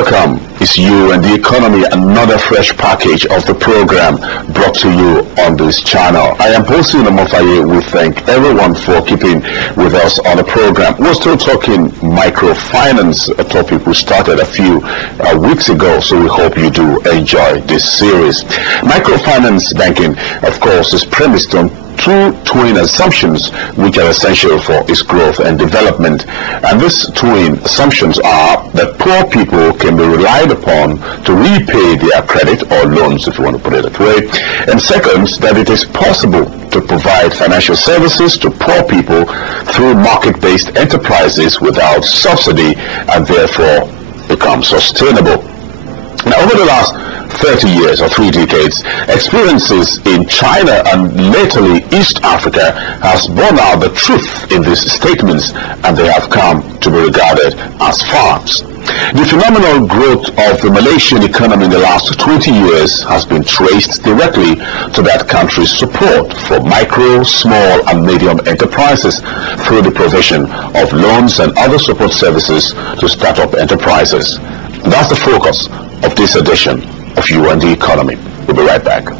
welcome. It's You and the Economy, another fresh package of the program brought to you on this channel. I am Posting Omofaye. We thank everyone for keeping with us on the program. We're still talking microfinance, a topic we started a few weeks ago, so we hope you do enjoy this series. Microfinance banking, of course, is premised on two twin assumptions which are essential for its growth and development. And these twin assumptions are that poor people can be relied upon to repay their credit or loans, if you want to put it that way. And second, that it is possible to provide financial services to poor people through market-based enterprises without subsidy and therefore become sustainable. Now, over the last 30 years or 3 decades, experiences in China and latterly East Africa has borne out the truth in these statements, and they have come to be regarded as facts. The phenomenal growth of the Malaysian economy in the last 20 years has been traced directly to that country's support for micro, small and medium enterprises through the provision of loans and other support services to start-up enterprises. That's the focus of this edition of You and the Economy. We'll be right back.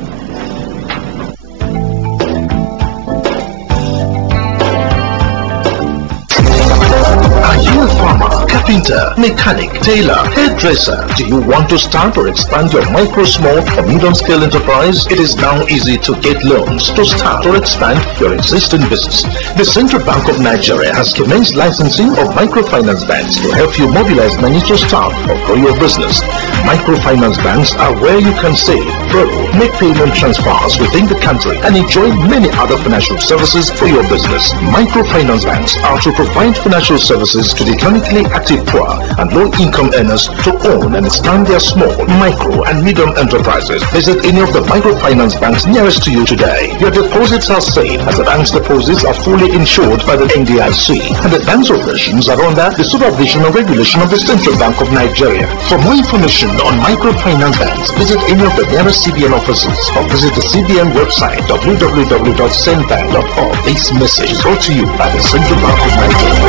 Are you a farmer, carpenter, mechanic, tailor, hairdresser? Do you want to start or expand your micro, small or medium scale enterprise? It is now easy to get loans to start or expand your existing business. The Central Bank of Nigeria has commenced licensing of microfinance banks to help you mobilize money to start or grow your business. Microfinance banks are where you can save, borrow, make payment transfers within the country and enjoy many other financial services for your business. Microfinance banks are to provide financial services to the economically active poor and low-income earners to own and expand their small, micro and medium enterprises. Visit any of the microfinance banks nearest to you today. Your deposits are safe as the bank's deposits are fully insured by the NDIC, and the bank's operations are under the supervision and regulation of the Central Bank of Nigeria. For more information on microfinance banks, visit any of the nearest CBN offices or visit the CBN website www.centbank.org. This message is brought to you by the Central Bank of Nigeria.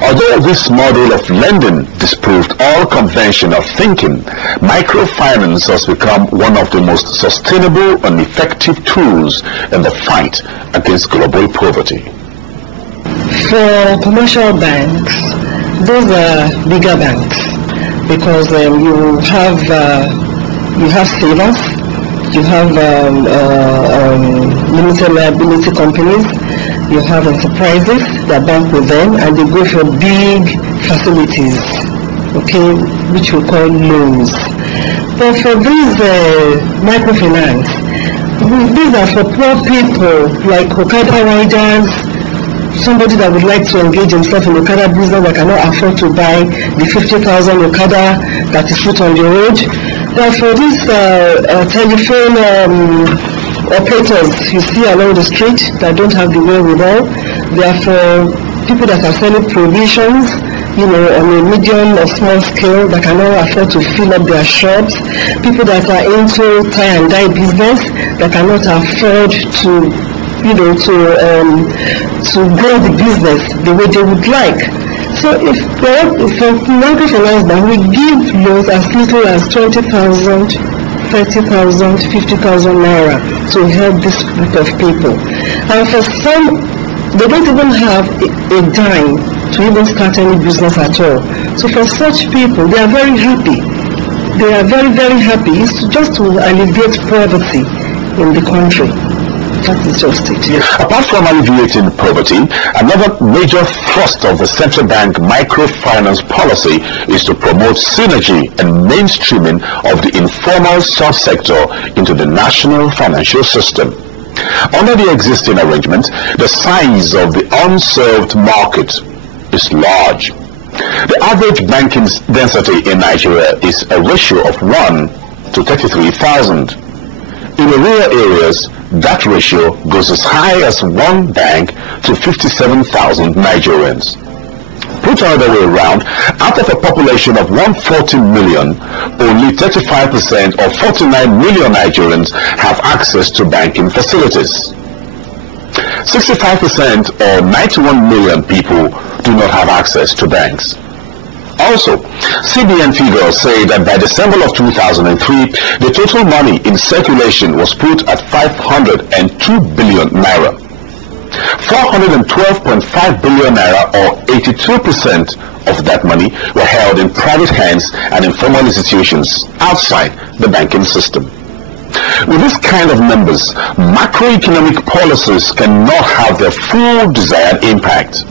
Although this model of lending disproved all conventional thinking, microfinance has become one of the most sustainable and effective tools in the fight against global poverty. For commercial banks, those are bigger banks because you have savers, you have limited liability companies, you have enterprises that bank with them, and they go for big facilities, okay, which we call loans. But for these microfinance, these are for poor people like Okada riders, somebody that would like to engage himself in Okada business that cannot afford to buy the 50,000 Okada that is put on the road. For these telephone operators you see along the street that don't have the wherewithal, they are for people that are selling provisions, on a medium or small scale that cannot afford to fill up their shops, people that are into tie and dye business that cannot afford to grow the business the way they would like. So if microfinance bank, we give loans as little as 20,000, 30,000, 50,000 naira to help this group of people. And for some, they don't even have a dime to even start any business at all. So for such people, they are very happy. They are very, very happy. It's just to alleviate poverty in the country. That is just it. Yes. Apart from alleviating poverty, another major thrust of the central bank microfinance policy is to promote synergy and mainstreaming of the informal subsector into the national financial system. Under the existing arrangement, the size of the unserved market is large. The average banking density in Nigeria is a ratio of 1 to 33,000. In the rural areas, that ratio goes as high as one bank to 57,000 Nigerians. Put another way around, out of a population of 140 million, only 35% or 49 million Nigerians have access to banking facilities. 65% or 91 million people do not have access to banks. Also, CBN figures say that by December of 2003, the total money in circulation was put at 502 billion naira. 412.5 billion naira, or 82% of that money, were held in private hands and informal institutions outside the banking system. With this kind of numbers, macroeconomic policies cannot have their full desired impact.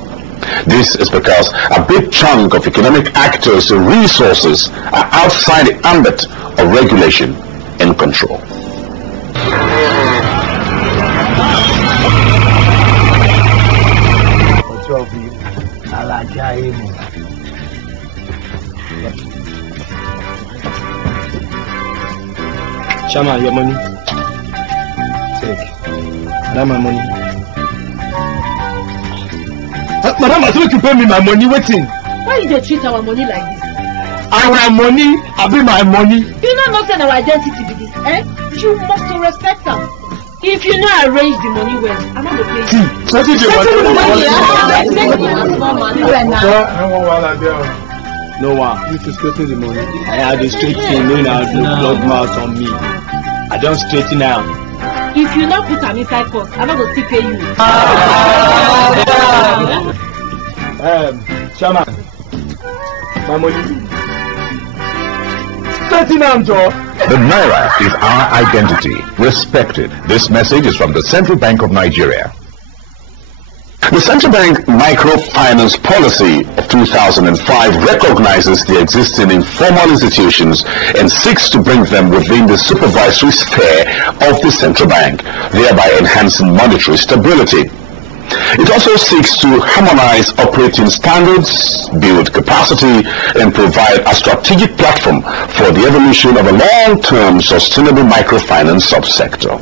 This is because a big chunk of economic actors' resources are outside the ambit of regulation and control. Shama, your money. Take. That's my money. Madam, I thought you pay me my money. Waiting. Why you treat our money like this? Our money? I be my money. You know not our identity be this, eh? You must respect them. If you know arrange the money well, I'm not going to pay you. See, what is your money? No one. You to straighten the money. I had a straight thing, no now do blood mouth on me. I don't straighten out. If you not put an inside cost, I'm not going to pay you. Shaman, my money. Straighten out, Joe. The Naira is our identity. Respected. This message is from the Central Bank of Nigeria. The Central Bank Microfinance Policy of 2005 recognizes the existing informal institutions and seeks to bring them within the supervisory sphere of the Central Bank, thereby enhancing monetary stability. It also seeks to harmonize operating standards, build capacity, and provide a strategic platform for the evolution of a long-term sustainable microfinance subsector.